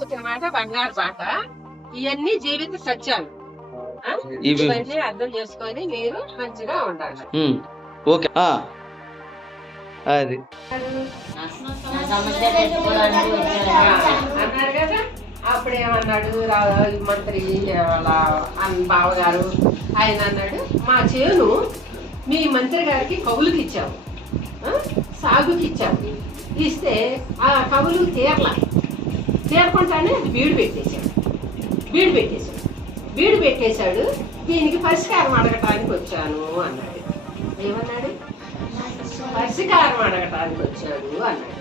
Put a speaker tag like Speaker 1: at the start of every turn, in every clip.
Speaker 1: చెప్పిన మాట బంగారు బాట. ఇవన్నీ జీవిత సత్యాలు. ఇవన్నీ అర్థం చేసుకొని మీరు మంచిగా ఉండాలి.
Speaker 2: ఓకే. అది.
Speaker 1: అన్నారు కదా? అప్పుడేమన్నాడు రా- మంత్రి బావగారు ఆయన అన్నాడు మా చేను మీ మంత్రి గారికి కవులుకి ఇచ్చాము? సాగుకి ఇచ్చాము ఇస్తే ఆ కవులు తీరల. తీరకుండానే బీడు పెట్టేశాడు. బీడు పెట్టేశాడు. బీడు పెట్టేశాడు దీనికి పరిష్కారం అడగటానికి వచ్చాను అన్నాడు. ఏమన్నాడు? పరిష్కారం అడగటానికి వచ్చాడు అన్నాడు.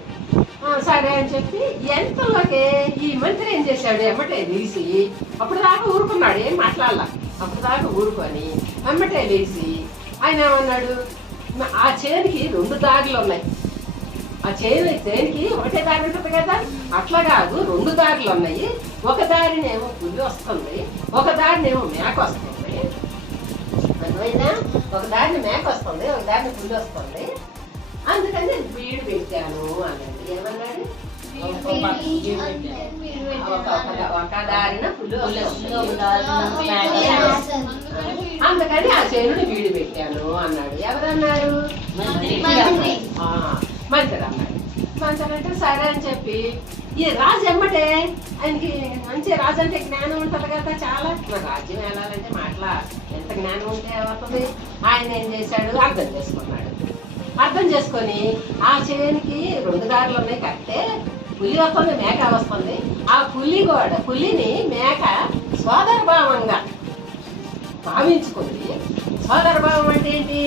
Speaker 1: సరే అని చెప్పి ఎంతలోకే ఈ మంత్రి ఏం చేశాడు? ఎమ్మటే లేచి అప్పుడు దాకా ఊరుకున్నాడు ఏం మాట్లాడాల. అప్పుడు దాకా ఊరుకొని ఎమ్మటే లేచి ఆయన ఏమన్నాడు? ఆ చేనికి రెండు దాగులు ఉన్నాయి. ఆ చేను చేనికి ఒకటే దారి ఉంటుంది కదా. అట్లా కాదు రెండు దారులు ఉన్నాయి. ఒక దారినేమో పులి వస్తుంది ఒక దారినేమో మేక వస్తుంది. అర్థమైందా? ఒక దారిని మేక వస్తుంది ఒక దారిని పులి వస్తుంది. అందుకని బీడు పెట్టాను అన్నాడు ఏమన్నాడు? ఒక దారిన పులి అందుకని ఆ చేనుని బీడు పెట్టాను అన్నాడు. ఎవరన్నారు? అన్నాడు మంత్రి అంటే సరే అని చెప్పి. ఈ రాజు ఎమ్మటే ఆయనకి మంచి రాజు అంటే జ్ఞానం ఉంటుంది కదా చాలా. రాజ్యం వెళ్ళాలంటే మాటలా ఎంత జ్ఞానం ఉంటే అవుతుంది ఆయన ఏం చేశాడు? అర్థం చేసుకున్నాడు. అర్థం చేసుకొని ఆ చేనికి రెండు దారులు ఉన్నాయి కట్టే పులి వస్తుంది మేక వస్తుంది. ఆ పులి కూడా పులిని మేక సోదర భావంగా భావించుకుంది. సోదర భావం అంటే ఏంటి.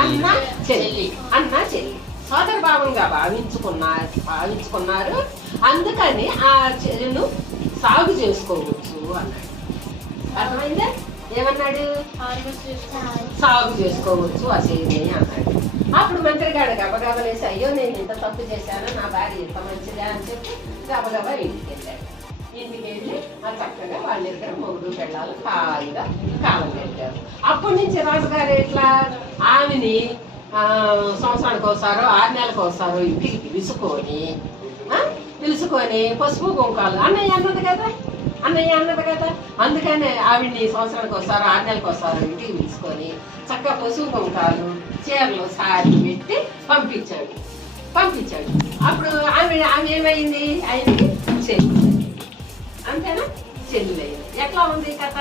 Speaker 1: అన్న చెల్లి. అన్న చెల్లి. సోదర భావంగా భావించుకున్నారు. భావించుకున్నారు అందుకని ఆ చెల్లిను సాగు చేసుకోవచ్చు అన్నాడు. అర్థమైందా? ఏమన్నాడు? సాగు చేసుకోవచ్చు ఆ చెల్లిని అన్నాడు. అప్పుడు మంత్రి గారు గబగబలేసి అయ్యో నేను ఇంత తప్పు చేశాను నా భార్య ఇంత మంచిదే అని చెప్పి గబగబా ఇంటికి వెళ్ళాడు ఇంటికి వెళ్ళి ఆ చక్కగా వాళ్ళిద్దరు మొగుడు పెళ్ళాలు హాయిగా కాలం పెట్టారు అప్పటి నుంచి రాజుగారు ఎట్లా? ఆమెని సంవత్సరానికి ఒకసారో ఆరు నెలలకు ఒకసారో ఇంటికి పిలుచుకొని పిలుచుకొని పసుపు కుంకాలు. అన్నయ్య అన్నది కదా? అన్నయ్య అన్నది కదా? అందుకనే ఆవిడ్ని సంవత్సరానికి ఒకసారి ఆరు నెలలకు ఒకసారి ఇంటికి పిలుచుకొని చక్కగా పసుపు కుంకాలు చీరలు సారి పెట్టి పంపించాడు. పంపించాడు. అప్పుడు ఆమె ఆమె ఏమైంది? ఆయనకి చెల్లి. అంతేనా? చెల్లి అయింది. ఎట్లా ఉంది కథ?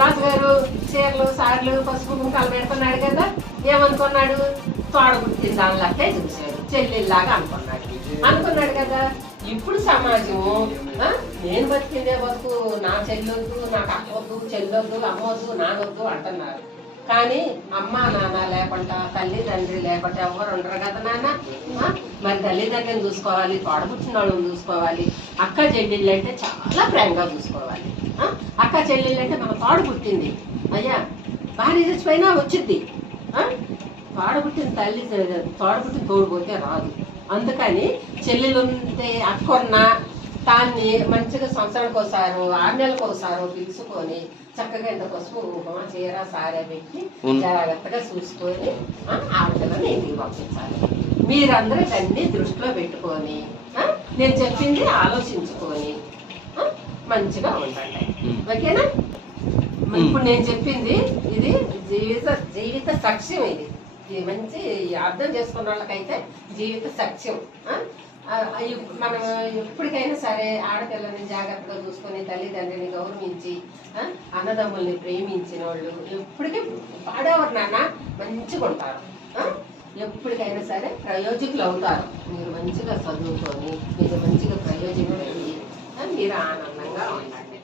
Speaker 1: రాజుగారు చీరలు సార్లు పసుపు కుంకాలు పెడుతున్నాడు కదా ఏమనుకున్నాడు? తోడగుట్టిన దానిలాగే చూశాడు చెల్లెల్లాగా అనుకున్నాడు. అనుకున్నాడు కదా ఇప్పుడు సమాజం నేను బతికిందే బతుకు నా చెల్లొద్దు నాకు అక్కవద్దు చెల్లొద్దు అమ్మొద్దు నానొద్దు అంటున్నారు. కానీ అమ్మ నాన్న లేకుండా తల్లిదండ్రి లేకుండా ఎవరు ఉండరు కదా నాన్న. మరి తల్లిదండ్రులను చూసుకోవాలి తోడబుట్టిన వాళ్ళని చూసుకోవాలి అక్క చెల్లెళ్ళు అంటే చాలా ప్రేమగా చూసుకోవాలి. అక్క చెల్లెళ్ళు అంటే మన తోడు పుట్టింది. అయ్యా భార్య చచ్చిపోయినా వచ్చింది తోడబుట్టిన తల్లి తోడబుట్టిన తోడుపోతే రాదు. అందుకని చెల్లెలు ఉంటే అక్క ఉన్నా దాన్ని మంచిగా సంవత్సరానికి ఒకసారి ఆరు నెలలకు ఒకసారి పిలుచుకొని చక్కగా ఇంత పసుపు కుంకుమ చీర సారే పెట్టి జాగ్రత్తగా చూసుకొని ఆ, ఆడపిల్లని ఇంటికి పంపించాలి. మీరందరూ ఇవన్నీ దృష్టిలో పెట్టుకొని నేను చెప్పింది ఆలోచించుకొని మంచిగా ఉండండి. ఓకేనా? ఇప్పుడు నేను చెప్పింది ఇది జీవిత జీవిత సత్యం ఇది. ఇది మంచి అర్థం చేసుకున్న వాళ్ళకైతే జీవిత సత్యం ఇప్- మనం ఎప్పటికైనా సరే ఆడపిల్లని జాగ్రత్తగా చూసుకొని తల్లిదండ్రిని గౌరవించి ఆ, అన్నదమ్ముల్ని ప్రేమించిన వాళ్ళు ఎప్పటికీ పాడేవారు నాన్న మంచిగా ఉంటారు. ఆ? ఎప్పటికైనా సరే ప్రయోజకులు అవుతారు. మీరు మంచిగా చదువుకొని మీరు మంచిగా ప్రయోజకులు అయ్యి ఆ, మీరు ఆనందంగా ఉండండి